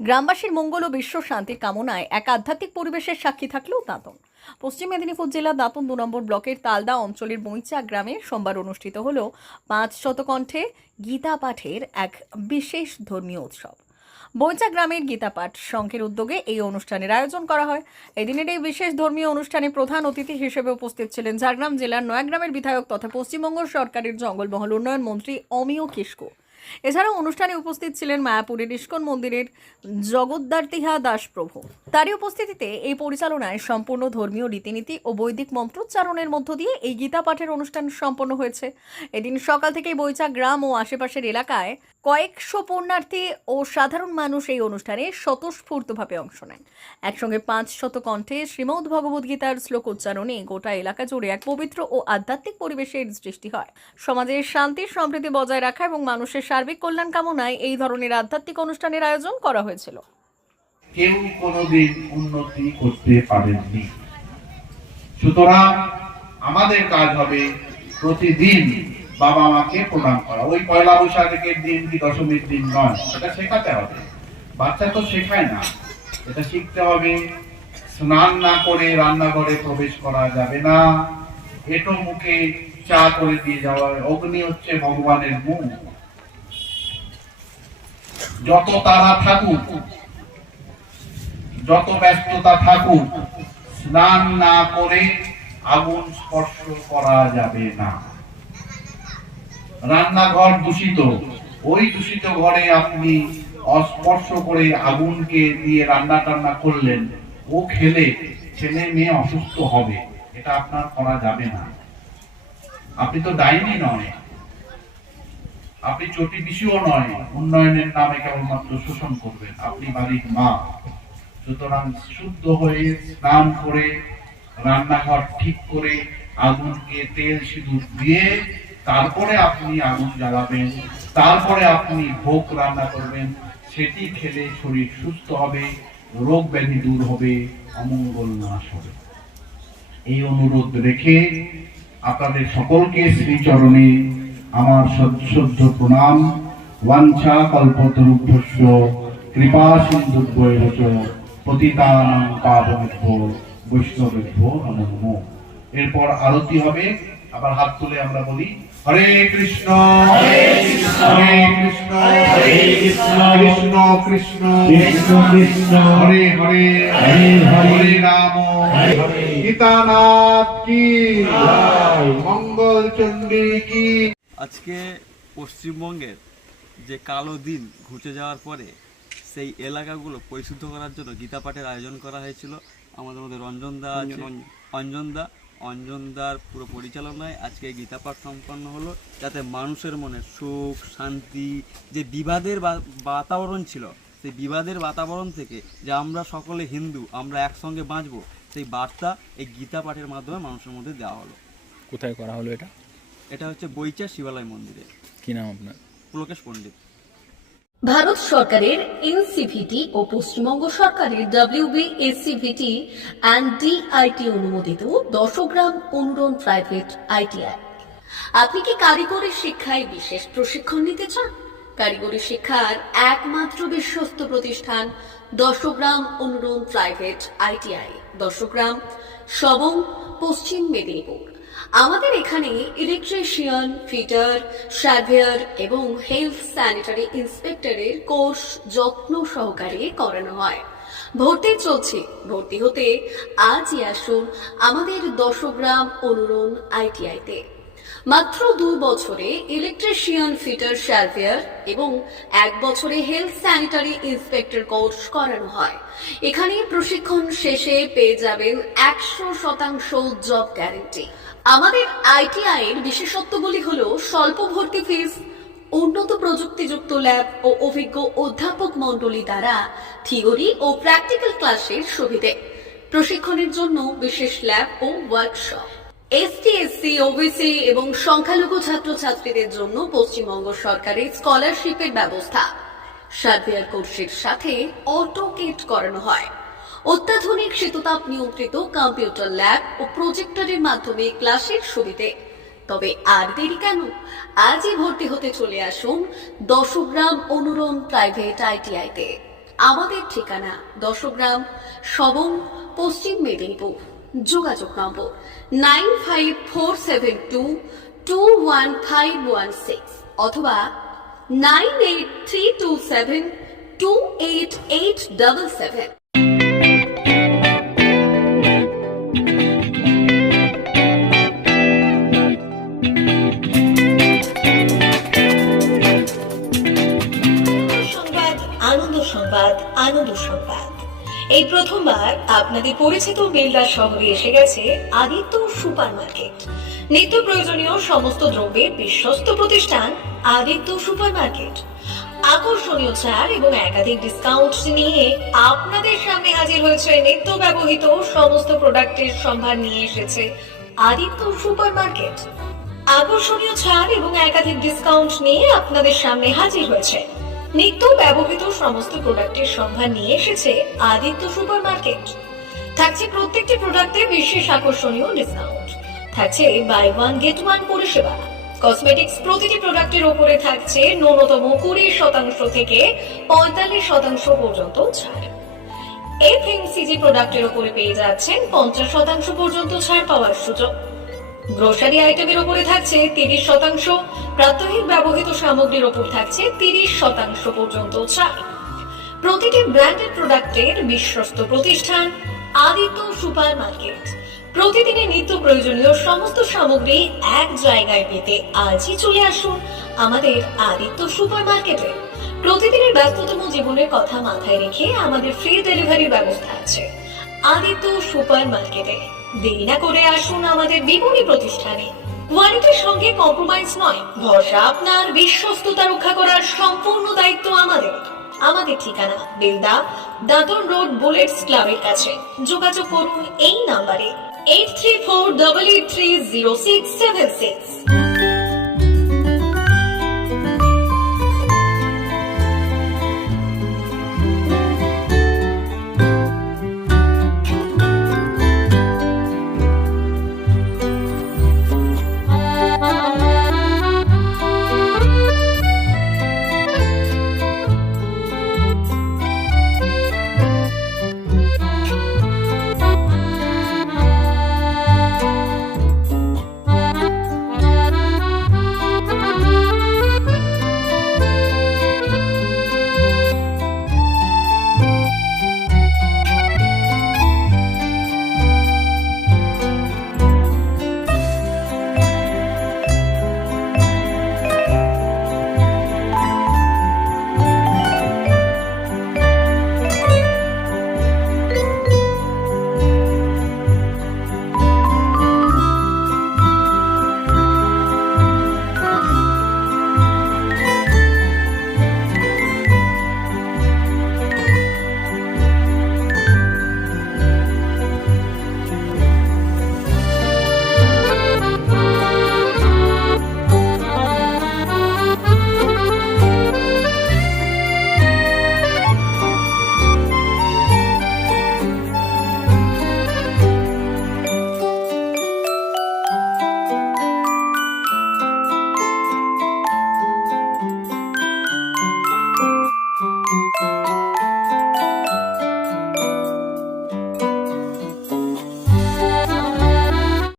গ্রামবাসীর মঙ্গল ও বিশ্ব শান্তির কামনায় এক আধ্যাত্মিক পরিবেশের সাক্ষী থাকলেও দাঁতন। পশ্চিম মেদিনীপুর জেলার দাঁতন 2 নম্বর ব্লকের তালদা অঞ্চলের বইচা গ্রামে সোমবার অনুষ্ঠিত হল 500 কণ্ঠে গীতা পাঠের এক বিশেষ ধর্মীয় উৎসব। বইচা গ্রামের গীতা পাঠ সংঘের উদ্যোগে এই অনুষ্ঠানের আয়োজন করা হয়। এদিনের এই বিশেষ ধর্মীয় অনুষ্ঠানে প্রধান অতিথি হিসেবে উপস্থিত ছিলেন ঝাড়গ্রাম জেলার নয়াগ্রামের বিধায়ক তথা পশ্চিমবঙ্গ সরকারের জঙ্গলমহল উন্নয়ন মন্ত্রী অমিয় কিসকো। এছাড়াও অনুষ্ঠানে উপস্থিত ছিলেন মায়াপুরের ইস্কন মন্দিরের জগদ্ধাত্রীহা দাস প্রভু। তারই উপস্থিতিতে এই পরিচালনায় সম্পূর্ণ ধর্মীয় রীতিনীতি ও বৈদিক মন্ত্রোচ্চারণের মধ্য দিয়ে এই গীতা পাঠের অনুষ্ঠান সম্পন্ন হয়েছে। এদিন সকাল থেকেই বইচা গ্রাম ও আশেপাশের এলাকায় কয়েকশো পুণ্যার্থী ও সাধারণ মানুষ এই অনুষ্ঠানে স্বতঃস্ফূর্তভাবে অংশ নেন। একসঙ্গে 500 কণ্ঠে শ্রীমদ্ ভগবদ গীতার শ্লোক উচ্চারণে গোটা এলাকা জুড়ে এক পবিত্র ও আধ্যাত্মিক পরিবেশের সৃষ্টি হয়। সমাজের শান্তি সম্প্রীতি বজায় রাখা এবং মানুষের সার্বিক কল্যাণ কামনায় এই ধরনের আধ্যাত্মিক অনুষ্ঠানের আয়োজন করা হয়েছিল। কেউ কোনোদিন উন্নতি করতে পারেননি, সুতরাং আমাদের কাজ হবে প্রতিদিন বাবা মাকে প্রণাম করা। ওই পয়লা বৈশাখের দিন কি দশমীর দিন নয়, এটা শেখাতে হবে। বাচ্চা তো শেখায় না, এটা শিখতে হবে। স্নান না করে রান্নাঘরে প্রবেশ করা যাবে না। এটো মুখে চা করে দিয়ে যাওয়া। অগ্নি হচ্ছে ভগবানের মুখ। যত তারা থাকুক, যত ব্যস্ততা থাকুক, স্নান না করে আগুন স্পর্শ করা যাবে না। রান্নাঘর দূষিত, ওই দূষিত ঘরে আপনি অস্পর্শ করে আগুনকে দিয়ে রান্না টান্না করলেন, ও খেলে ছেলে মেয়ে অসুস্থ হবে, এটা আপনার করা যাবে না। আপনি তো ডাইনি নয়, আপনি চটি বিশিও নয়, উন্নয়নের নামে কেবলমাত্র শোষণ করবেন। আপনি বাড়ির মা, সুতরাং শুদ্ধ হয়ে স্নান করে রান্নাঘর ঠিক করে আগুনকে তেল সিঁদুর দিয়ে তারপরে আপনি আগুন জ্বালাবেন, তারপরে আপনি ভোগ রান্না করবেন। সেটি খেলে শরীর সুস্থ হবে, রোগ ব্যাধি দূর হবে, অমঙ্গল নাশ হবে। এই অনুরোধ রেখে আপনাদের সকলকে শ্রীচরণে আমার সশ্রদ্ধ প্রণাম। বাঞ্ছা কল্পতরুভ্যস্য কৃপা সিন্ধুভ্যৈব পতিতানাং পাবনেভ্যো বৈষ্ণবেভ্যো নমো নমঃ। এরপর আরতি হবে। আবার হাত তুলে আমরা বলি হরে কৃষ্ণ হরে কৃষ্ণ কৃষ্ণ কৃষ্ণ কৃষ্ণ হরে হরে হরে রাম গীতানাথ কি মঙ্গল চণ্ডী কি। আজকে পশ্চিমবঙ্গের যে কালো দিন ঘুচে যাওয়ার পরে সেই এলাকাগুলো পরিশুদ্ধ করার জন্য গীতা পাঠের আয়োজন করা হয়েছিল। আমাদের মধ্যে রঞ্জনদা আছে, অঞ্জনদার পুরো পরিচালনায় আজকে গীতা পাঠ সম্পন্ন হলো, যাতে মানুষের মনে সুখ শান্তি, যে বিবাদের বাতাবরণ ছিল, সেই বিবাদের বাতাবরণ থেকে যে আমরা সকলে হিন্দু, আমরা একসঙ্গে বাঁচবো, সেই বার্তা এই গীতা পাঠের মাধ্যমে মানুষের মধ্যে দেওয়া হলো। কোথায় করা হলো এটা? এটা হচ্ছে বইচা শিবালয় মন্দিরে। কি নাম আপনার? পুলকেশ পণ্ডিত। ভারত সরকারের এনসিভিটি ও পশ্চিমবঙ্গ সরকারের WBSCVT অ্যান্ড DIT অনুমোদিত 10 গ্রাম অনুরণ প্রাইভেট ITI। আপনি কি কারিগরি শিক্ষায় বিশেষ প্রশিক্ষণ নিতে চান? কারিগরি শিক্ষার একমাত্র বিশ্বস্ত প্রতিষ্ঠান 10 গ্রাম অনুরণ প্রাইভেট ITI, 10 গ্রাম, সবং, পশ্চিম মেদিনীপুর। আমাদের এখানে ইলেকট্রিশিয়ান, ফিটার, সার্ভেয়ার এবং হেলথ স্যানিটারি ইন্সপেক্টরের কোর্স যত্ন সহকারে করানো হয়। ভর্তি চলছে। ভর্তি হতে আজই আসুন আমাদের 10 গ্রাম অনুরণ ITI-তে। মাত্র 2 বছরে ইলেকট্রিশিয়ান, ফিটার, সার্ভেয়ার এবং 1 বছরে হেলথ স্যানিটারি ইন্সপেক্টর কোর্স করানো হয়। এখানে প্রশিক্ষণ শেষে পেয়ে যাবেন 100% জব গ্যারান্টি। আমাদের ITI এর বিশেষত্বগুলি হলো স্বল্প ভর্তি ফিস, উন্নত প্রযুক্তিযুক্ত ল্যাব ও অভিজ্ঞ অধ্যাপক মণ্ডলী দ্বারা থিওরি ও প্র্যাকটিক্যাল ক্লাসের সুবিধে, প্রশিক্ষণের জন্য বিশেষ ল্যাব ও ওয়ার্কশপ, ST, SC, OBC এবং সংখ্যালঘু ছাত্রছাত্রীদের জন্য পশ্চিমবঙ্গ সরকারের স্কলারশিপের ব্যবস্থা। সার্ভেয়ার কোর্সের সাথে অটোকেট করানো হয়। অত্যাধুনিক শীততাপ নিয়ন্ত্রিত কম্পিউটার ল্যাব ও প্রজেক্টরের মাধ্যমে ক্লাসের সুবিধে। তবে আর দেরি কেন? আজই ভর্তি হতে চলে আসুন 10 গ্রাম অনুরণ প্রাইভেট ITI-তে। আমাদের ঠিকানা 10 গ্রাম সবং, পশ্চিম মেদিনীপুর। যোগাযোগ নম্বর 9547221516 অথবা 9832728877। আনন্দ সংবাদ, আনন্দ সংবাদ। এই প্রথমবার আপনাদের পরিচিত বেলদা শহরে এসে গেছে আদিত্য সুপার মার্কেট। নিত্য প্রয়োজনীয় সমস্ত দ্রব্যের বিশ্বস্ত প্রতিষ্ঠান আদিত্য সুপার মার্কেট। আকর্ষণীয় ছাড় এবং একাধিক ডিসকাউন্ট নিয়ে আপনাদের সামনে হাজির হয়েছে। নিত্য ব্যবহৃত সমস্ত প্রোডাক্টের সম্ভার নিয়ে এসেছে আদিত্য সুপার মার্কেট। আকর্ষণীয় ছাড় এবং একাধিক ডিসকাউন্ট নিয়ে আপনাদের সামনে হাজির হয়েছে। নিত্য ব্যবহৃত সমস্ত প্রোডাক্টের সম্ভার নিয়ে এসেছে আদিত্য সুপার মার্কেট। থাকছে প্রত্যেকটি প্রোডাক্টে বিশেষ আকর্ষণীয় ডিসকাউন্ট। থাকছে বাই ওয়ান গেট ওয়ান পরিষেবা। কসমেটিক্স প্রতিটি প্রোডাক্টের উপরে থাকছে ন্যূনতম 20% থেকে 45% পর্যন্ত ছাড়। এফএমসিজি প্রোডাক্টের উপরে পেয়ে যাচ্ছেন 50% পর্যন্ত ছাড় পাওয়ার সুযোগ। গ্রোসারি আইটেমের উপরে থাকছে 30%, প্রাত্যহিক ব্যবহৃত সামগ্রীর উপর থাকছে 30% পর্যন্ত ছাড়। প্রতিটি ব্র্যান্ডেড প্রোডাক্টের বিশ্বস্ত প্রতিষ্ঠান আদিত্য সুপার মার্কেট। প্রতিদিনের নিত্য প্রয়োজনীয় সমস্ত সামগ্রী এক জায়গায় পেতে আজই চলে আসুন আমাদের আদিত্য সুপার মার্কেটে। প্রতিদিনের ব্যস্ততম জীবনের কথা মাথায় রেখে আমাদের ফ্রি ডেলিভারির ব্যবস্থা আছে আদিত্য সুপার মার্কেটে। দেরি না করে আসুন আমাদের বিপণী প্রতিষ্ঠানে। কোয়ালিটির সঙ্গে কম্প্রোমাইজ নয়, ভরসা আপনার, বিশ্বস্ততা রক্ষা করার সম্পূর্ণ দায়িত্ব আমাদের। আমাদের ঠিকানা বেলদা, দাদন রোড, বুলেটস ক্লাবের কাছে। যোগাযোগ করুন এই নাম্বারে 8348830676।